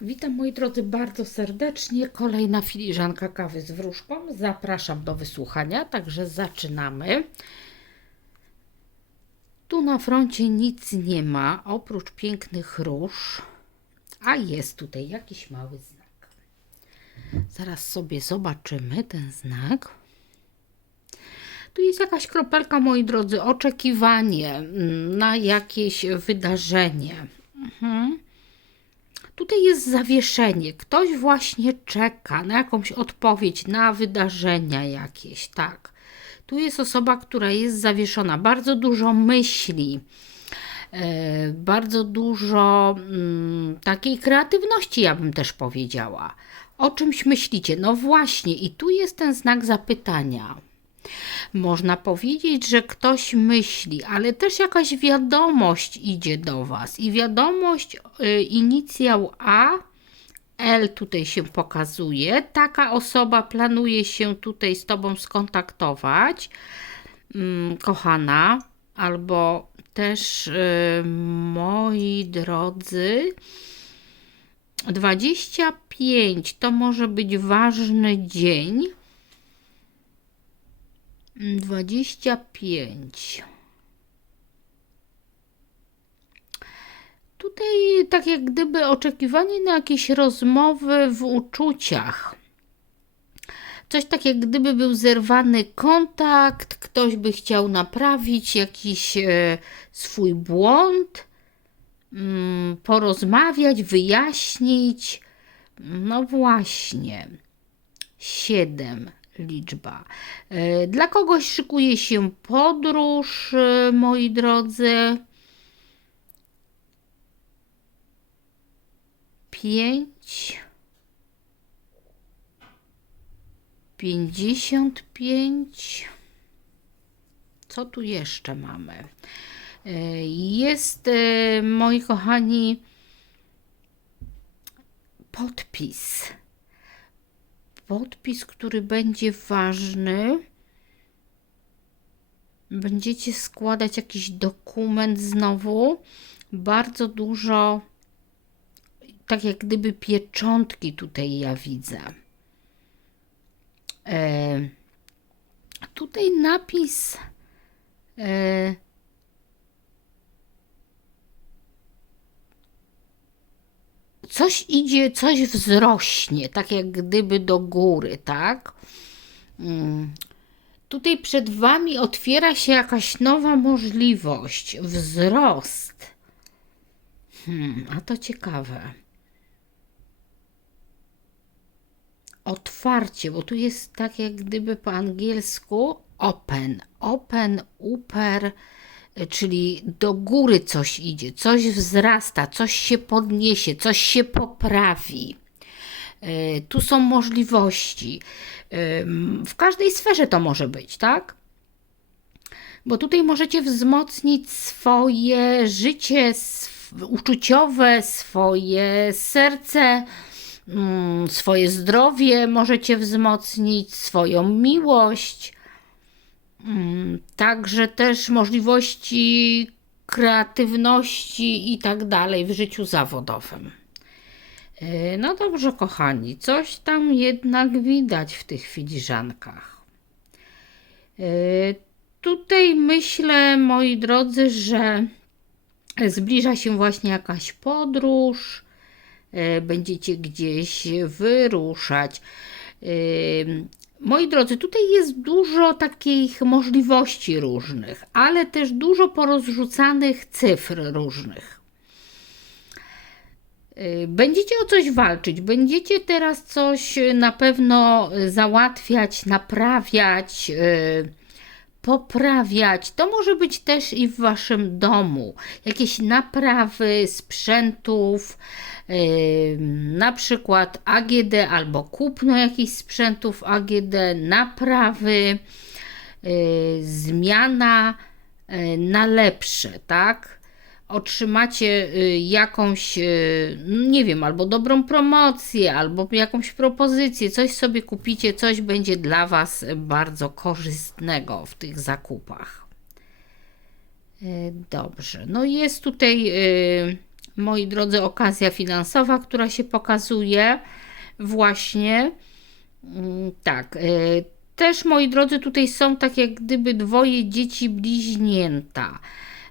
Witam moi drodzy bardzo serdecznie. Kolejna filiżanka kawy z wróżką. Zapraszam do wysłuchania, także zaczynamy. Tu na froncie nic nie ma oprócz pięknych róż, a jest tutaj jakiś mały znak. Zaraz sobie zobaczymy ten znak. Tu jest jakaś kropelka, moi drodzy, oczekiwanie mm, na jakieś wydarzenie. Mhm. Tutaj jest zawieszenie. Ktoś właśnie czeka na jakąś odpowiedź, na wydarzenia jakieś, tak. Tu jest osoba, która jest zawieszona. Bardzo dużo myśli, e, bardzo dużo mm, takiej kreatywności, ja bym też powiedziała. O czymś myślicie? No właśnie, i tu jest ten znak zapytania. Można powiedzieć, że ktoś myśli, ale też jakaś wiadomość idzie do Was. I wiadomość, y, inicjał A, L tutaj się pokazuje. Taka osoba planuje się tutaj z Tobą skontaktować, mm, kochana, albo też y, moi drodzy. 25 to może być ważny dzień. 25. Tutaj tak jak gdyby oczekiwanie na jakieś rozmowy w uczuciach. Coś tak jak gdyby był zerwany kontakt, ktoś by chciał naprawić jakiś e, swój błąd, mm, porozmawiać, wyjaśnić. No właśnie. 7 liczba. E, Dla kogoś szykuje się podróż, e, moi drodzy. Pięć. Pięćdziesiąt pięć. Co tu jeszcze mamy? E, Jest, moi kochani, podpis podpis, który będzie ważny. Będziecie składać jakiś dokument znowu. Bardzo dużo, tak jak gdyby pieczątki tutaj ja widzę. E, tutaj napis. E, coś idzie, coś wzrośnie, tak jak gdyby do góry, tak? Mm. Tutaj przed Wami otwiera się jakaś nowa możliwość, wzrost. Hmm, a to ciekawe. Otwarcie, bo tu jest tak jak gdyby po angielsku open, open, upper czyli do góry coś idzie, coś wzrasta, coś się podniesie, coś się poprawi. E, tu są możliwości. E, w każdej sferze to może być, tak? Bo tutaj możecie wzmocnić swoje życie uczuciowe, swoje serce, mm, swoje zdrowie, możecie wzmocnić swoją miłość także też możliwości kreatywności i tak dalej w życiu zawodowym. E, no dobrze, kochani, coś tam jednak widać w tych filiżankach. E, tutaj myślę, moi drodzy, że zbliża się właśnie jakaś podróż, e, będziecie gdzieś wyruszać. Moi drodzy, tutaj jest dużo takich możliwości różnych, ale też dużo porozrzucanych cyfr różnych. Y, będziecie o coś walczyć, będziecie teraz coś na pewno załatwiać, naprawiać, y, poprawiać. To może być też i w waszym domu. Jakieś naprawy sprzętów, na przykład AGD albo kupno jakichś sprzętów AGD, naprawy, yy, zmiana yy, na lepsze, tak? Otrzymacie yy, jakąś, nie wiem, albo dobrą promocję, albo jakąś propozycję, coś sobie kupicie, coś będzie dla Was bardzo korzystnego w tych zakupach. Dobrze, no jest tutaj moi drodzy, okazja finansowa, która się pokazuje właśnie. Mm, Tak. Też, moi drodzy, tutaj są tak jak gdyby dwoje dzieci bliźnięta.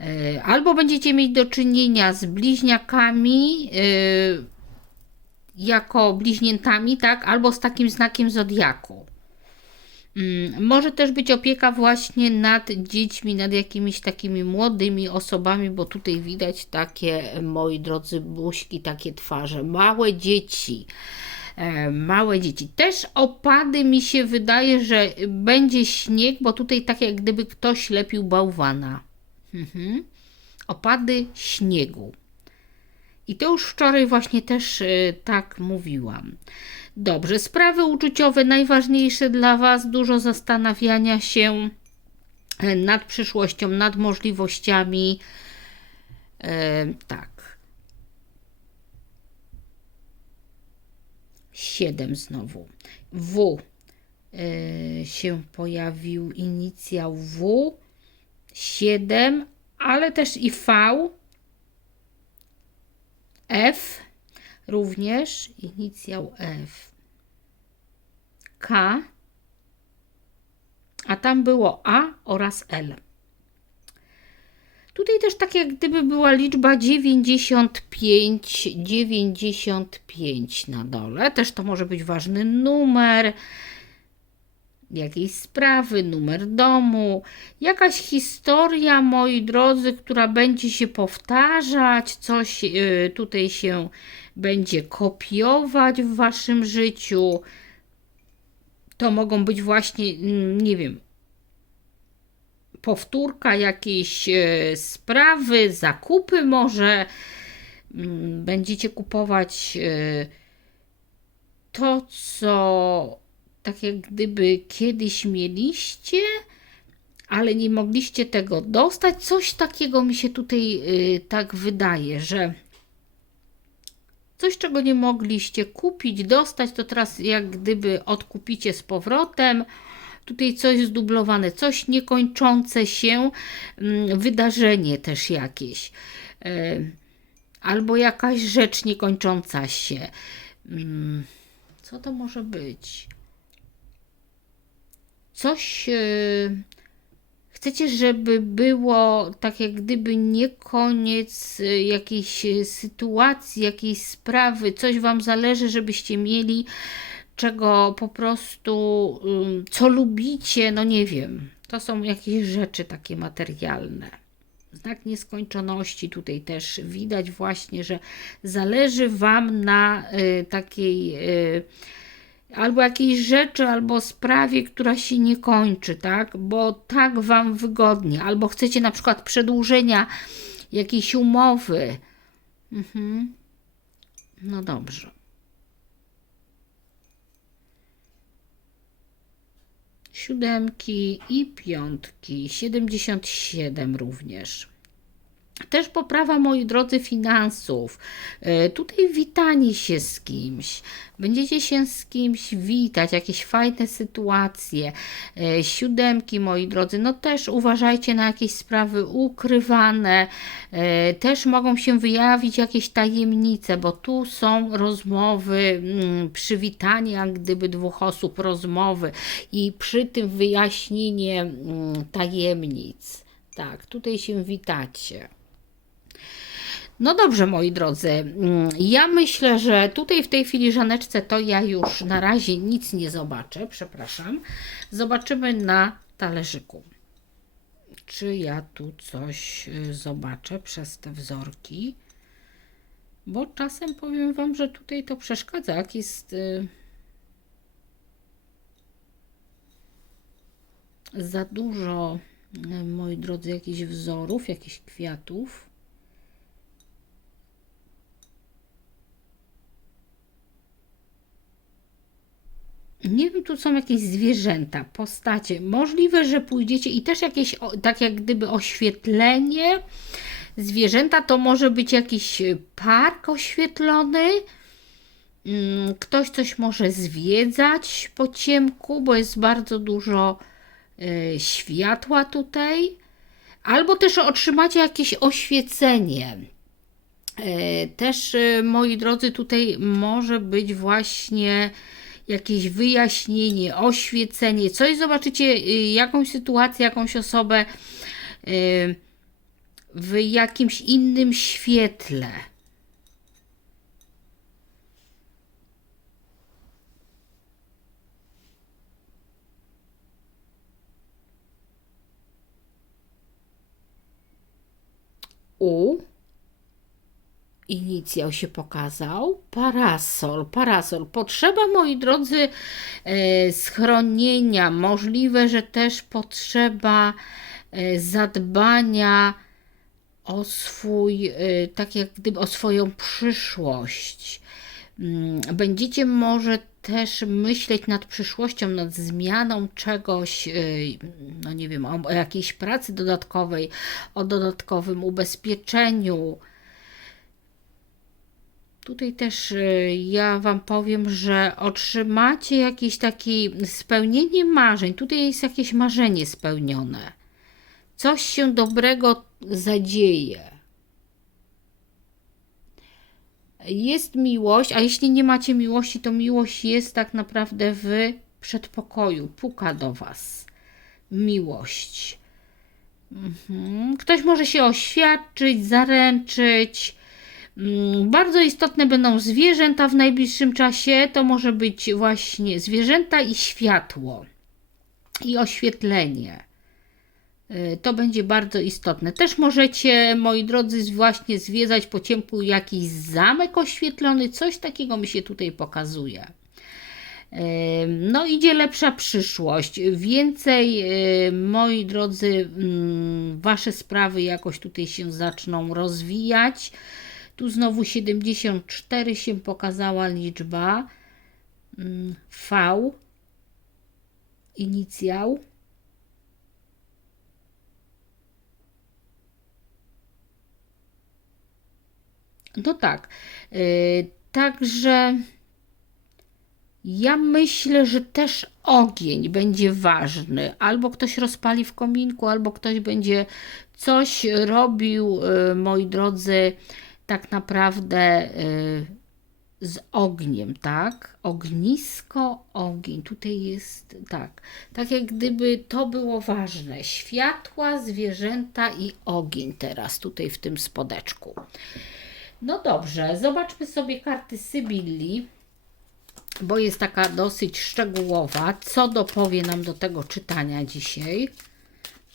E, Albo będziecie mieć do czynienia z bliźniakami, e, jako bliźniętami, tak? Albo z takim znakiem zodiaku. Mm, Może też być opieka właśnie nad dziećmi, nad jakimiś takimi młodymi osobami, bo tutaj widać takie, moi drodzy, buźki, takie twarze. Małe dzieci. E, Małe dzieci. Też opady mi się wydaje, że będzie śnieg, bo tutaj tak jak gdyby ktoś lepił bałwana. Mhm. Opady śniegu. I to już wczoraj właśnie też y, tak mówiłam. Dobrze, sprawy uczuciowe najważniejsze dla Was, dużo zastanawiania się y, nad przyszłością, nad możliwościami. E, tak. Siedem znowu. W e, się pojawił inicjał W. Siedem, ale też i V. F również inicjał F. K, a tam było A oraz L. Tutaj też tak jak gdyby była liczba 95, 95 na dole. Też to może być ważny numer jakiejś sprawy, numer domu, jakaś historia, moi drodzy, która będzie się powtarzać, coś y, tutaj się będzie kopiować w waszym życiu. To mogą być właśnie, mm, nie wiem, powtórka jakiejś e, sprawy, zakupy może. Mm, Będziecie kupować e, to, co tak jak gdyby kiedyś mieliście, ale nie mogliście tego dostać. Coś takiego mi się tutaj y, tak wydaje, że coś, czego nie mogliście kupić, dostać, to teraz jak gdyby odkupicie z powrotem. Tutaj coś zdublowane, coś niekończące się, mm, wydarzenie też jakieś, y, albo jakaś rzecz niekończąca się. Mm, Co to może być? Coś e, chcecie, żeby było tak jak gdyby nie koniec e, jakiejś e, sytuacji, jakiejś sprawy, coś Wam zależy, żebyście mieli czego po prostu, co lubicie, no nie wiem. To są jakieś rzeczy takie materialne. Znak nieskończoności tutaj też widać właśnie, że zależy Wam na takiej albo jakiejś rzeczy, albo sprawie, która się nie kończy, tak? Bo tak Wam wygodnie, albo chcecie na przykład przedłużenia jakiejś umowy. Mhm. No dobrze. Siódemki i piątki, 77 również. Też poprawa, moi drodzy, finansów. E, Tutaj witanie się z kimś. Będziecie się z kimś witać, jakieś fajne sytuacje. E, Siódemki, moi drodzy, no też uważajcie na jakieś sprawy ukrywane. E, Też mogą się wyjawić jakieś tajemnice, bo tu są rozmowy, mm, przywitanie jak gdyby dwóch osób, rozmowy i przy tym wyjaśnienie mm, tajemnic. Tak, tutaj się witacie. No dobrze, moi drodzy. Mm, Ja myślę, że tutaj w tej filiżaneczce to ja już na razie nic nie zobaczę, przepraszam. Zobaczymy na talerzyku. Czy ja tu coś y, zobaczę przez te wzorki? Bo czasem powiem Wam, że tutaj to przeszkadza, jak jest y, za dużo, y, moi drodzy, jakichś wzorów, jakichś kwiatów. Nie wiem, tu są jakieś zwierzęta, postacie. Możliwe, że pójdziecie i też jakieś, tak jak gdyby oświetlenie. Zwierzęta to może być jakiś y, park oświetlony. Mm, Ktoś coś może zwiedzać po ciemku, bo jest bardzo dużo y, światła tutaj. Albo też otrzymacie jakieś oświecenie. E, Też, moi drodzy, tutaj może być właśnie jakieś wyjaśnienie, oświecenie, coś zobaczycie, y, jakąś sytuację, jakąś osobę y, w jakimś innym świetle. U inicjał się pokazał. Parasol, parasol. Potrzeba, moi drodzy, e, schronienia. Możliwe, że też potrzeba e, zadbania o swój, e, tak jak gdyby o swoją przyszłość. Mm, Będziecie może też myśleć nad przyszłością, nad zmianą czegoś, no nie wiem, o jakiejś pracy dodatkowej, o dodatkowym ubezpieczeniu. Tutaj też y, ja Wam powiem, że otrzymacie jakieś takie spełnienie marzeń. Tutaj jest jakieś marzenie spełnione. Coś się dobrego zadzieje. Jest miłość, a jeśli nie macie miłości, to miłość jest tak naprawdę w przedpokoju, puka do Was. Miłość. Mhm. Ktoś może się oświadczyć, zaręczyć. Mm, Bardzo istotne będą zwierzęta w najbliższym czasie. To może być właśnie zwierzęta i światło, i oświetlenie. Y, To będzie bardzo istotne. Też możecie, moi drodzy, właśnie zwiedzać po ciemku jakiś zamek oświetlony. Coś takiego mi się tutaj pokazuje. No, idzie lepsza przyszłość. Więcej, y, moi drodzy, mm, wasze sprawy jakoś tutaj się zaczną rozwijać. Tu znowu 74 się pokazała liczba. Mm, V, inicjał. No tak. Yy, także ja myślę, że też ogień będzie ważny. Albo ktoś rozpali w kominku, albo ktoś będzie coś robił, yy, moi drodzy, tak naprawdę yy, z ogniem, tak? Ognisko, ogień. Tutaj jest tak. Tak jak gdyby to było ważne. Światła, zwierzęta i ogień teraz tutaj w tym spodeczku. No dobrze, zobaczmy sobie karty Sybilli, bo jest taka dosyć szczegółowa. Co dopowie nam do tego czytania dzisiaj?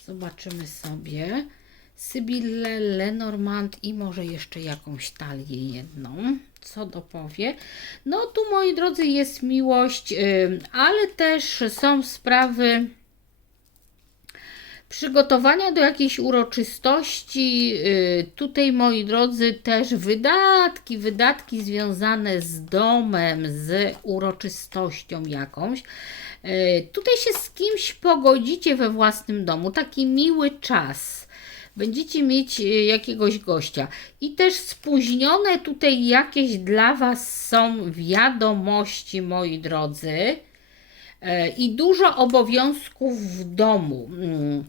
Zobaczymy sobie. Sybillę, Lenormand i może jeszcze jakąś talię jedną. Co dopowie? No tu, moi drodzy, jest miłość, ale też są sprawy przygotowania do jakiejś uroczystości. y, Tutaj, moi drodzy, też wydatki, wydatki związane z domem, z uroczystością jakąś. Y, Tutaj się z kimś pogodzicie we własnym domu, taki miły czas. Będziecie mieć y, jakiegoś gościa. I też spóźnione tutaj jakieś dla Was są wiadomości, moi drodzy. E, i dużo obowiązków w domu. Mm.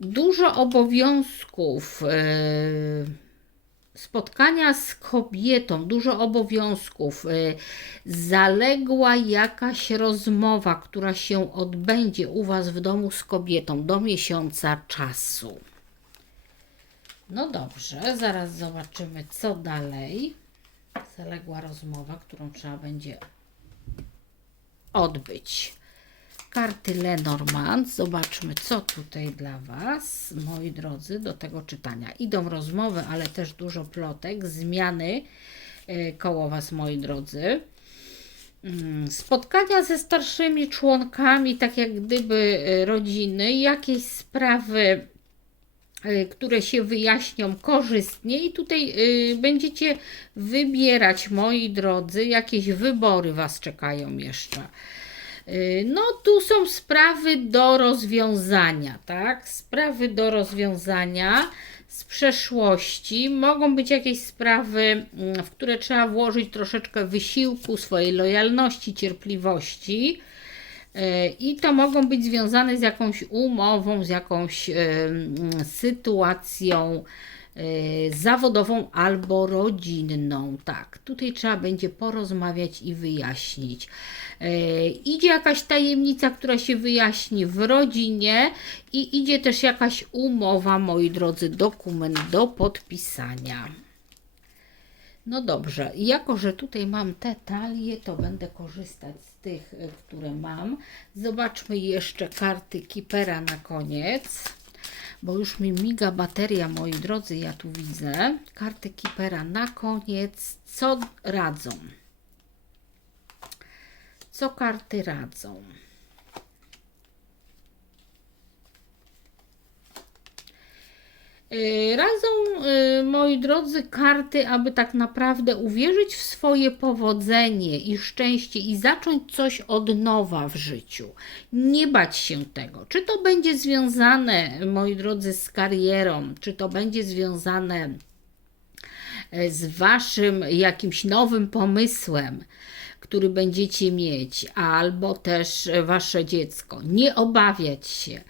Dużo obowiązków. e, Spotkania z kobietą, dużo obowiązków. e, Zaległa jakaś rozmowa, która się odbędzie u Was w domu z kobietą do miesiąca czasu. No dobrze, zaraz zobaczymy, co dalej. Zaległa rozmowa, którą trzeba będzie odbyć. Karty Lenormand. Zobaczmy, co tutaj dla Was, moi drodzy, do tego czytania. Idą rozmowy, ale też dużo plotek, zmiany e, koło Was, moi drodzy. Mm, Spotkania ze starszymi członkami, tak jak gdyby e, rodziny, jakieś sprawy y, które się wyjaśnią korzystnie i tutaj będziecie wybierać, moi drodzy, jakieś wybory Was czekają jeszcze. Y, No, tu są sprawy do rozwiązania, tak? Sprawy do rozwiązania z przeszłości. Mogą być jakieś sprawy, mm, w które trzeba włożyć troszeczkę wysiłku, swojej lojalności, cierpliwości. E, I to mogą być związane z jakąś umową, z jakąś sytuacją zawodową albo rodzinną. Tak, tutaj trzeba będzie porozmawiać i wyjaśnić. E, Idzie jakaś tajemnica, która się wyjaśni w rodzinie i idzie też jakaś umowa, moi drodzy, dokument do podpisania. No dobrze, jako że tutaj mam te talie, to będę korzystać z tych, e, które mam. Zobaczmy jeszcze karty Kipera na koniec, bo już mi miga bateria, moi drodzy, ja tu widzę. Karty Kipera na koniec, co radzą? Co karty radzą? Radzą, y, moi drodzy, karty, aby tak naprawdę uwierzyć w swoje powodzenie i szczęście i zacząć coś od nowa w życiu. Nie bać się tego. Czy to będzie związane, moi drodzy, z karierą, czy to będzie związane e, z waszym jakimś nowym pomysłem, który będziecie mieć, albo też wasze dziecko. Nie obawiać się.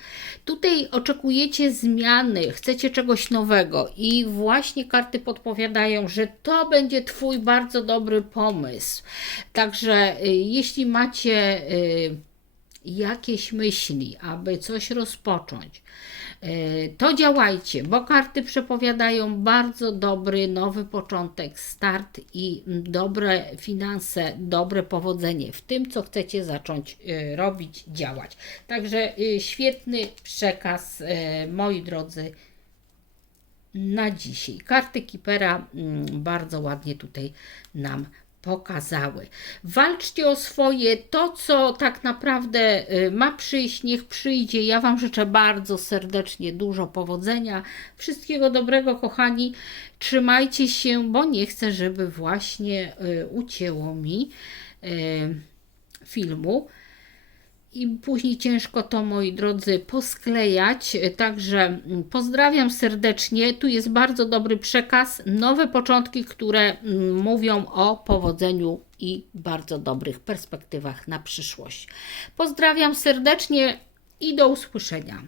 Tutaj oczekujecie zmiany, chcecie czegoś nowego i właśnie karty podpowiadają, że to będzie twój bardzo dobry pomysł. Także y, jeśli macie y, jakieś myśli, aby coś rozpocząć, e, to działajcie, bo karty przepowiadają bardzo dobry nowy początek, start i dobre finanse, dobre powodzenie w tym, co chcecie zacząć e, robić, działać. Także e, świetny przekaz, moi drodzy, na dzisiaj. Karty Kipera mm, bardzo ładnie tutaj nam pokazały. Walczcie o swoje, to co tak naprawdę y, ma przyjść, niech przyjdzie. Ja Wam życzę bardzo serdecznie dużo powodzenia, wszystkiego dobrego, kochani. Trzymajcie się, bo nie chcę, żeby właśnie y, ucięło mi y, filmu i później ciężko to, moi drodzy, posklejać. Także pozdrawiam serdecznie. Tu jest bardzo dobry przekaz, nowe początki, które mm, mówią o powodzeniu i bardzo dobrych perspektywach na przyszłość. Pozdrawiam serdecznie i do usłyszenia.